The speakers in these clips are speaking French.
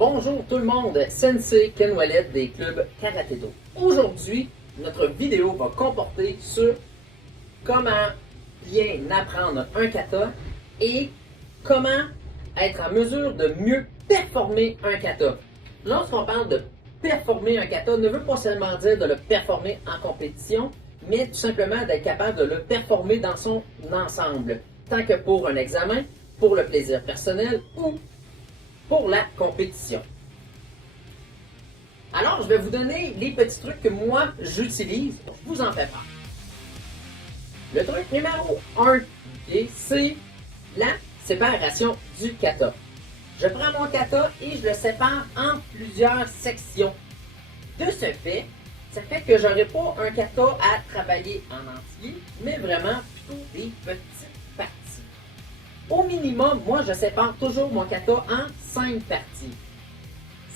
Bonjour tout le monde, Sensei Ken Ouellet des clubs Karaté-Do. Aujourd'hui, notre vidéo va comporter sur comment bien apprendre un kata et comment être en mesure de mieux performer un kata. Lorsqu'on parle de performer un kata, ne veut pas seulement dire de le performer en compétition, mais tout simplement d'être capable de le performer dans son ensemble, tant que pour un examen, pour le plaisir personnel ou pour la compétition. Alors, je vais vous donner les petits trucs que moi j'utilise. Je vous en fais part. Le truc numéro 1, c'est la séparation du kata. Je prends mon kata et je le sépare en plusieurs sections. De ce fait, ça fait que je n'aurai pas un kata à travailler en entier, mais vraiment plutôt des petites parties. Au minimum, moi, je sépare toujours mon kata en 5 parties.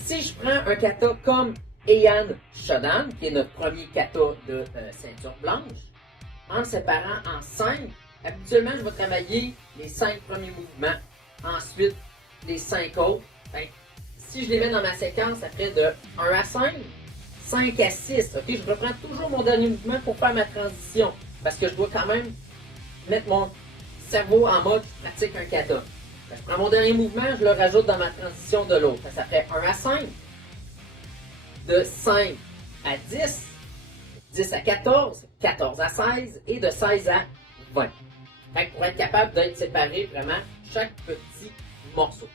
Si je prends un kata comme Heian Shodan, qui est notre premier kata de ceinture blanche, en le séparant en 5, habituellement, je vais travailler les 5 premiers mouvements, ensuite les 5 autres. Enfin, si je les mets dans ma séquence, ça ferait de 1 à 5, 5 à 6. Okay? Je reprends toujours mon dernier mouvement pour faire ma transition, parce que je dois quand même mettre mon cerveau en mode pratique un kata. Je prends mon dernier mouvement, je le rajoute dans ma transition de l'autre. Ça fait 1 à 5, de 5 à 10, 10 à 14, 14 à 16 et de 16 à 20. Fait que pour être capable d'être séparé vraiment chaque petit morceau.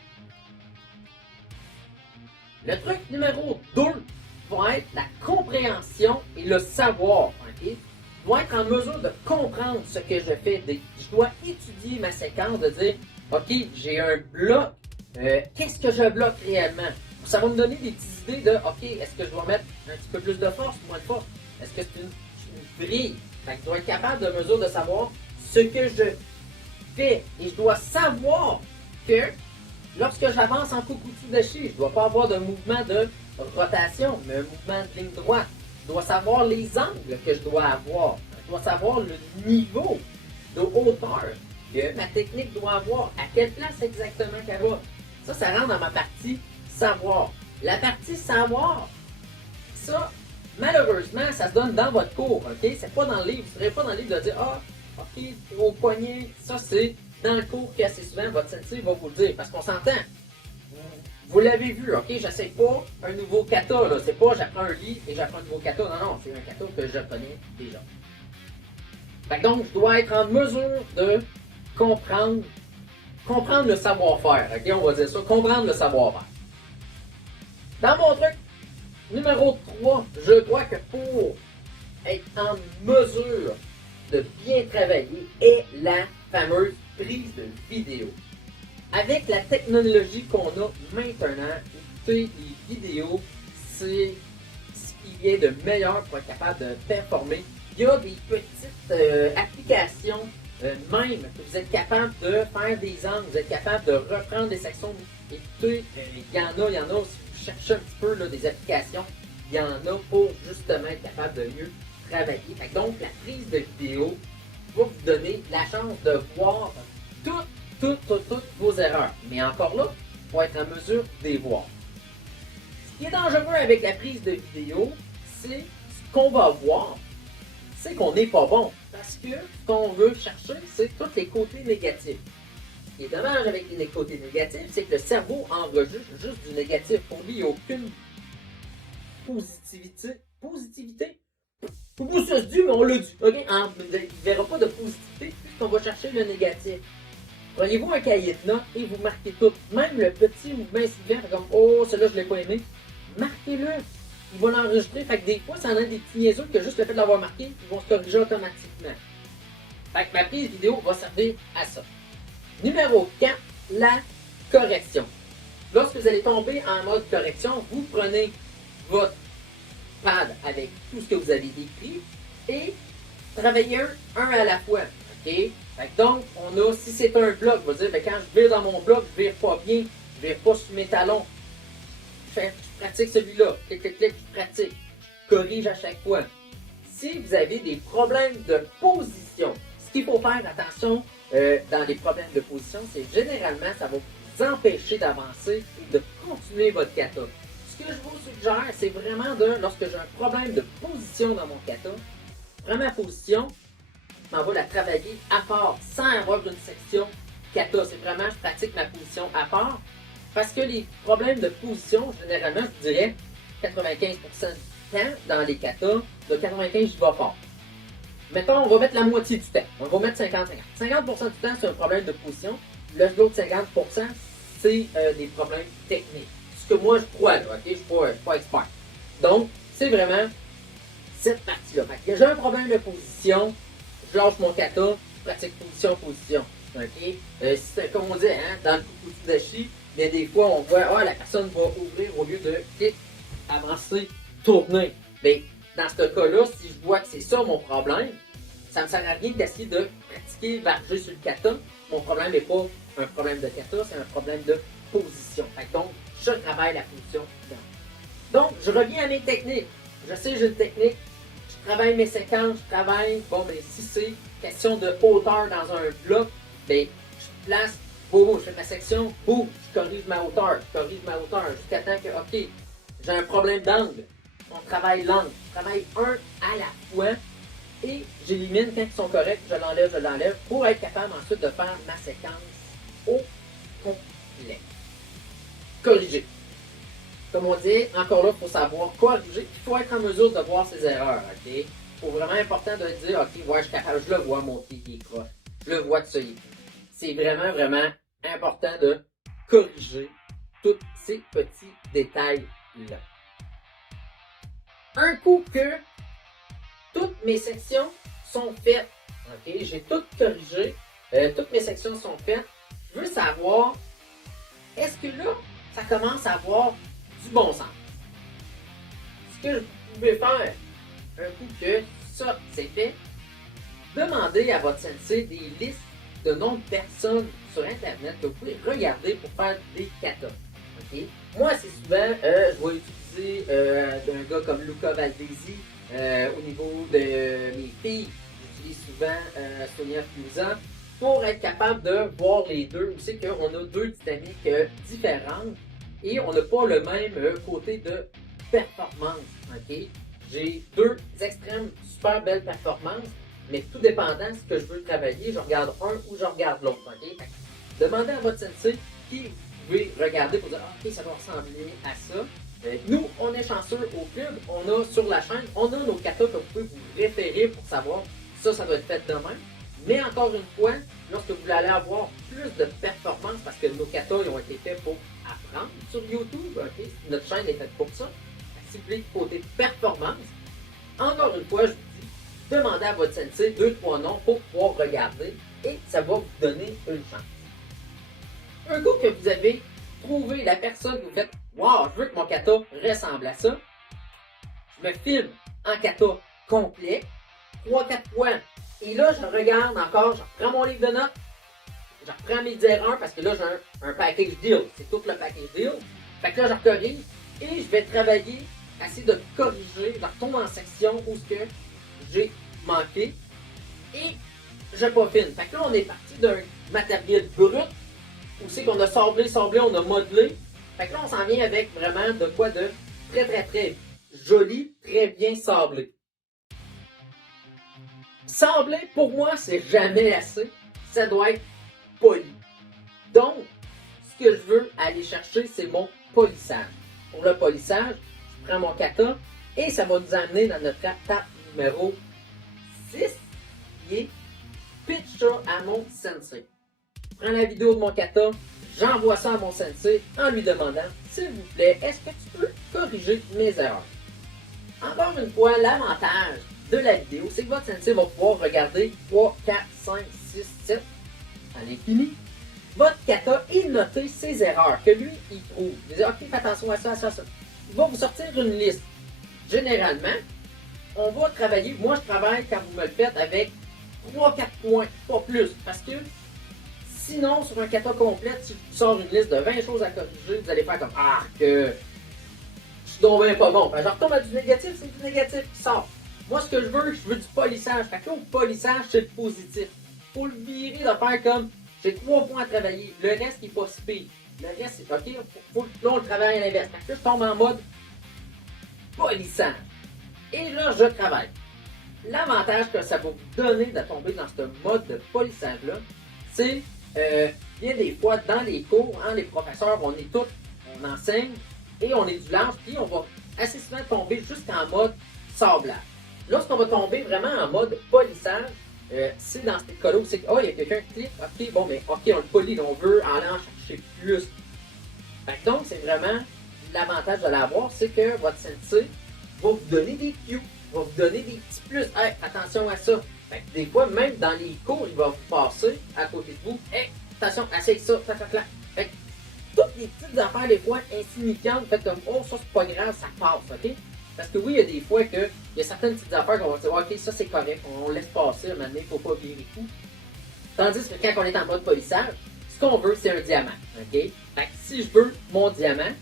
Le truc numéro 2 va être la compréhension et le savoir. Okay? Je dois être en mesure de comprendre ce que je fais. Je dois étudier ma séquence, de dire, OK, j'ai un bloc, qu'est-ce que je bloque réellement? Ça va me donner des petites idées de, OK, est-ce que je dois mettre un petit peu plus de force ou moins de force? Est-ce que c'est une brille? Fait que je dois être capable de mesure de savoir ce que je fais. Et je dois savoir que lorsque j'avance en Kokutu Dashi, je ne dois pas avoir de mouvement de rotation, mais un mouvement de ligne droite. Je dois savoir les angles que je dois avoir. Je dois savoir le niveau de hauteur que ma technique doit avoir. À quelle place exactement qu'elle va. Ça rentre dans ma partie savoir. La partie savoir, ça, malheureusement, ça se donne dans votre cours. Okay? C'est pas dans le livre. Vous ne serez pas dans le livre de dire, ah, OK, au poignet. Ça, c'est dans le cours qu'assez souvent, votre sensei va vous le dire. Parce qu'on s'entend. Vous l'avez vu, ok? J'essaie pas un nouveau kata, là. C'est pas j'apprends un livre et j'apprends un nouveau kata. Non, c'est un kata que je connais déjà. Fait que donc, je dois être en mesure de comprendre le savoir-faire, ok? On va dire ça, comprendre le savoir-faire. Dans mon truc numéro 3, je crois que pour être en mesure de bien travailler est la fameuse prise de vidéo. Avec la technologie qu'on a maintenant, écouter les vidéos, c'est ce qui est de meilleur pour être capable de performer. Il y a des petites applications même que vous êtes capable de faire des angles, vous êtes capable de reprendre des sections. Écoutez, il y en a, si vous cherchez un petit peu là, des applications, il y en a pour justement être capable de mieux travailler. Fait que donc, la prise de vidéo va vous donner la chance de voir toutes vos erreurs. Mais encore là, il faut être en mesure de les voir. Ce qui est dangereux avec la prise de vidéo, c'est ce qu'on va voir, c'est qu'on n'est pas bon. Parce que ce qu'on veut chercher, c'est tous les côtés négatifs. Ce qui est dommage avec les côtés négatifs, c'est que le cerveau enregistre juste du négatif. Pour lui, il n'y a aucune positivité. Pour ça se dit, mais on l'a dit. Okay? Il ne verra pas de positivité puisqu'on va chercher le négatif. Prenez-vous un cahier de notes et vous marquez tout. Même le petit mouvement insignifiant, comme oh, celui-là je ne l'ai pas aimé. Marquez-le. Il va l'enregistrer. Fait que des fois, ça en a des petits niaiseux que juste le fait de l'avoir marqué, ils vont se corriger automatiquement. Fait que ma prise vidéo va servir à ça. Numéro 4, la correction. Lorsque vous allez tomber en mode correction, vous prenez votre pad avec tout ce que vous avez écrit et travaillez un à la fois. OK? Donc, on a, si c'est un bloc, on va dire, quand je vire dans mon bloc, je vire pas bien, je vire pas sur mes talons. Je pratique celui-là, clic, je pratique. Je corrige à chaque fois. Si vous avez des problèmes de position, ce qu'il faut faire attention dans les problèmes de position, c'est généralement, ça va vous empêcher d'avancer et de continuer votre kata. Ce que je vous suggère, c'est vraiment lorsque j'ai un problème de position dans mon kata, prends ma position, je m'en vais la travailler à part, sans avoir une section kata. C'est vraiment, je pratique ma position à part, parce que les problèmes de position, généralement, je dirais 95% du temps dans les katas, de 95, j'y vais fort. Mettons, on va mettre la moitié du temps. On va mettre 50-50. 50% du temps, c'est un problème de position. L'autre 50%, c'est des problèmes techniques. Ce que moi, je crois, là, ok? Je suis pas expert. Donc, c'est vraiment cette partie-là. Fait que j'ai un problème de position, je lâche mon kata, je pratique position. Ok? C'est comme on dit, hein, dans le Kukutudashi, mais des fois, on voit, la personne va ouvrir au lieu de clic, avancer, tourner. Mais dans ce cas-là, si je vois que c'est ça mon problème, ça ne me sert à rien d'essayer de pratiquer varger sur le kata. Mon problème n'est pas un problème de kata, c'est un problème de position. Donc, je travaille la position. Donc, je reviens à mes techniques. Je sais, j'ai une technique. Je travaille mes séquences, je travaille. Bon, mais si c'est question de hauteur dans un bloc, ben, je place, je fais ma section, je corrige ma hauteur, jusqu'à temps que, ok, j'ai un problème d'angle. On travaille l'angle. Je travaille un à la fois et j'élimine quand ils sont corrects, je l'enlève pour être capable ensuite de faire ma séquence au complet. Corriger. Comme on dit, encore là, il faut savoir corriger. Il faut être en mesure de voir ses erreurs. Ok? C'est vraiment important de dire, ok, ouais, je suis capable, je le vois, mon pied qui est croche. Je le vois de ça. C'est vraiment, vraiment important de corriger tous ces petits détails-là. Un coup que toutes mes sections sont faites, ok, j'ai tout corrigé, toutes mes sections sont faites, je veux savoir, est-ce que là, ça commence à avoir du bon sens? Ce que vous pouvez faire, un coup que ça c'est fait, demandez à votre sensei des listes de noms de personnes sur Internet que vous pouvez regarder pour faire des katas. Okay? Moi, c'est souvent, je vais utiliser d'un gars comme Luca Valdesi au niveau de mes filles. J'utilise souvent Sonia Fusa pour être capable de voir les deux. Où c'est qu'on a deux dynamiques différentes et on n'a pas le même côté de performance. Okay? J'ai deux extrêmes super belles performances, mais tout dépendant de ce que je veux travailler, je regarde un ou je regarde l'autre. Okay? Demandez à votre sensei qui vous pouvez regarder pour dire ok, ça doit ressembler à ça. Nous, on est chanceux au club, on a sur la chaîne, on a nos katas que vous pouvez vous référer pour savoir ça doit être fait de même. Mais encore une fois, lorsque vous allez avoir plus de performance, parce que nos katas ont été faits pour apprendre sur YouTube, okay? Notre chaîne est faite pour ça. Si vous voulez côté performance, encore une fois, je vous dis, demandez à votre sensei 2-3 noms pour pouvoir regarder et ça va vous donner une chance. Un coup que vous avez trouvé la personne que vous faites, wow, je veux que mon kata ressemble à ça, je me filme en kata complet, 3-4 fois, et là je regarde encore, je reprends mon livre de notes, je reprends mes erreurs parce que là j'ai un package deal, c'est tout le package deal, fait que là je corrige et je vais travailler, essayer de corriger, je retombe en section où ce que j'ai manqué et je peaufine. Fait que là on est parti d'un matériel brut où c'est qu'on a sablé, on a modelé. Fait que là, on s'en vient avec vraiment de quoi de très joli, très bien sablé. Sablé, pour moi, c'est jamais assez. Ça doit être poli. Donc, ce que je veux aller chercher, c'est mon polissage. Pour le polissage, je prends mon kata et ça va nous amener dans notre étape numéro 6 qui est pitch ça à mon sensei. Je prends la vidéo de mon kata, j'envoie ça à mon sensei en lui demandant s'il vous plaît, est-ce que tu peux corriger mes erreurs? Encore une fois, l'avantage de la vidéo, c'est que votre sensei va pouvoir regarder 3, 4, 5, 6, 7 à l'infini votre kata et noter ses erreurs que lui, il trouve. Il dit, ok, fais attention à ça, à ça, à ça. Il va vous sortir une liste. Généralement, on va travailler, moi je travaille quand vous me le faites avec 3-4 points, pas plus, parce que sinon, sur un kata complète, si je vous sors une liste de 20 choses à corriger, vous allez faire comme ah, que je suis donc bien pas bon. Ben, je retombe à du négatif, c'est du négatif qui sort. Moi, ce que je veux du polissage. Fait que là, au polissage, c'est le positif. Faut le virer de faire comme j'ai 3 points à travailler, le reste il est pas si pire. Le reste, c'est OK, là, on le travaille à l'inverse. Fait que là, je tombe en mode polissage. Et là, je travaille. L'avantage que ça va vous donner de tomber dans ce mode de polissage-là, c'est bien des fois dans les cours, hein, les professeurs, on enseigne et on est du large, puis on va assez souvent tomber jusqu'en mode sablage. Lorsqu'on va tomber vraiment en mode polissage, c'est dans ces cas-là où c'est que, il y a quelqu'un qui clique, OK, bon, mais OK, on le polie, on veut aller en chercher plus. Fait que donc, c'est vraiment l'avantage de l'avoir, c'est que votre sensei va vous donner des cues, va vous donner des petits plus. Hey, attention à ça. Fait que des fois, même dans les cours, il va vous passer à côté de vous. Hey, attention, essaye ça, tac, tac, tac. Fait que toutes les petites affaires, des fois, insignifiantes, faites comme, oh, ça, c'est pas grave, ça passe, OK? Parce que oui, il y a des fois que, il y a certaines petites affaires qu'on va dire, OK, ça, c'est correct, on laisse passer, maintenant, il ne faut pas virer fou. Tandis que quand on est en mode polissage, ce qu'on veut, c'est un diamant, OK? Fait que si je veux mon diamant,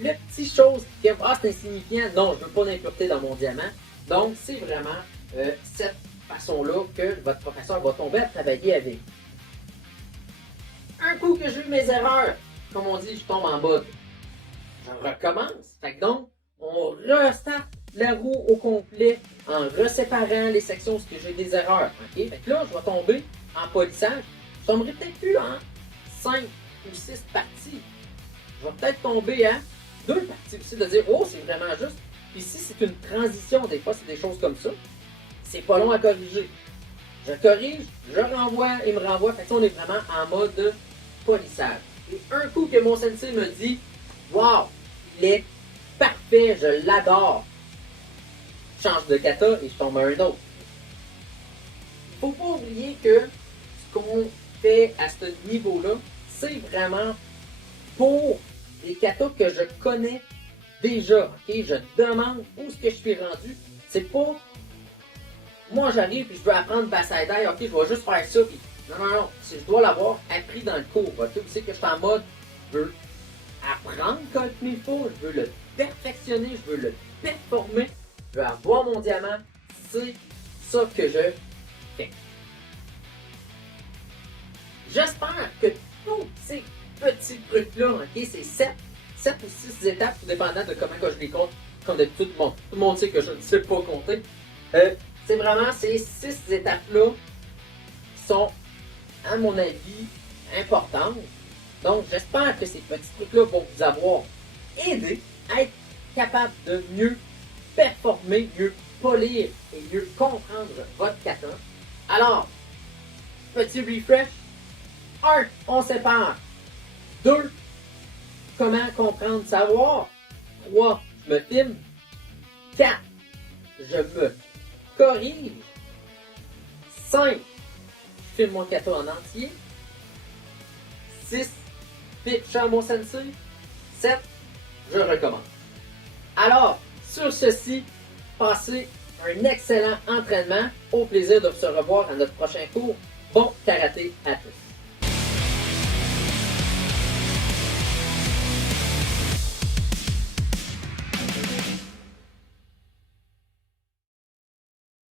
le petit chose qui c'est insignifiant, non, je ne veux pas d'impureté dans mon diamant. Donc, c'est vraiment cette façon-là que votre professeur va tomber à travailler avec. Un coup que j'ai eu mes erreurs, comme on dit, je tombe en mode. Je recommence. Fait que donc, on restart la roue au complet en reséparant les sections où j'ai des erreurs. Okay? Fait que là, je vais tomber en polissage. Je tomberai peut-être plus en 5 ou 6 parties. Je vais peut-être tomber à 2 parties aussi, de dire, oh, c'est vraiment juste. Puis si c'est une transition, des fois, c'est des choses comme ça, c'est pas long à corriger. Je corrige, je renvoie, il me renvoie. Fait que on est vraiment en mode polissage. Et un coup que mon sensei me dit, wow, il est parfait, je l'adore. Je change de kata et je tombe à un autre. Il faut pas oublier que ce qu'on fait à ce niveau-là, c'est vraiment pour des katas que je connais déjà. Okay? Je demande où est-ce que je suis rendu. C'est pas moi j'arrive et je veux apprendre Basaidai, ok, je vais juste faire ça. Puis, non. Je dois l'avoir appris dans le cours. Okay? Vous savez que je suis en mode, je veux apprendre comme il faut, je veux le perfectionner, je veux le performer, je veux avoir mon diamant. C'est ça que je fais. J'espère que tous ces petits trucs-là, ok, c'est 7 ou 6 étapes, tout dépendant de comment que je les compte. Comme d'habitude, tout le monde sait que je ne sais pas compter. C'est vraiment ces 6 étapes-là qui sont, à mon avis, importantes. Donc, j'espère que ces petits trucs-là vont vous avoir aidé à être capable de mieux performer, mieux polir et mieux comprendre votre kata. Alors, petit refresh. 1. On sépare. 2. Comment comprendre, savoir. 3. Je me filme. 4. Je me corrige. 5. Je filme mon kata en entier. 6. Pitch à mon sensei. 7. Je recommence. Alors, sur ceci, passez un excellent entraînement. Au plaisir de se revoir à notre prochain cours. Bon karaté à tous.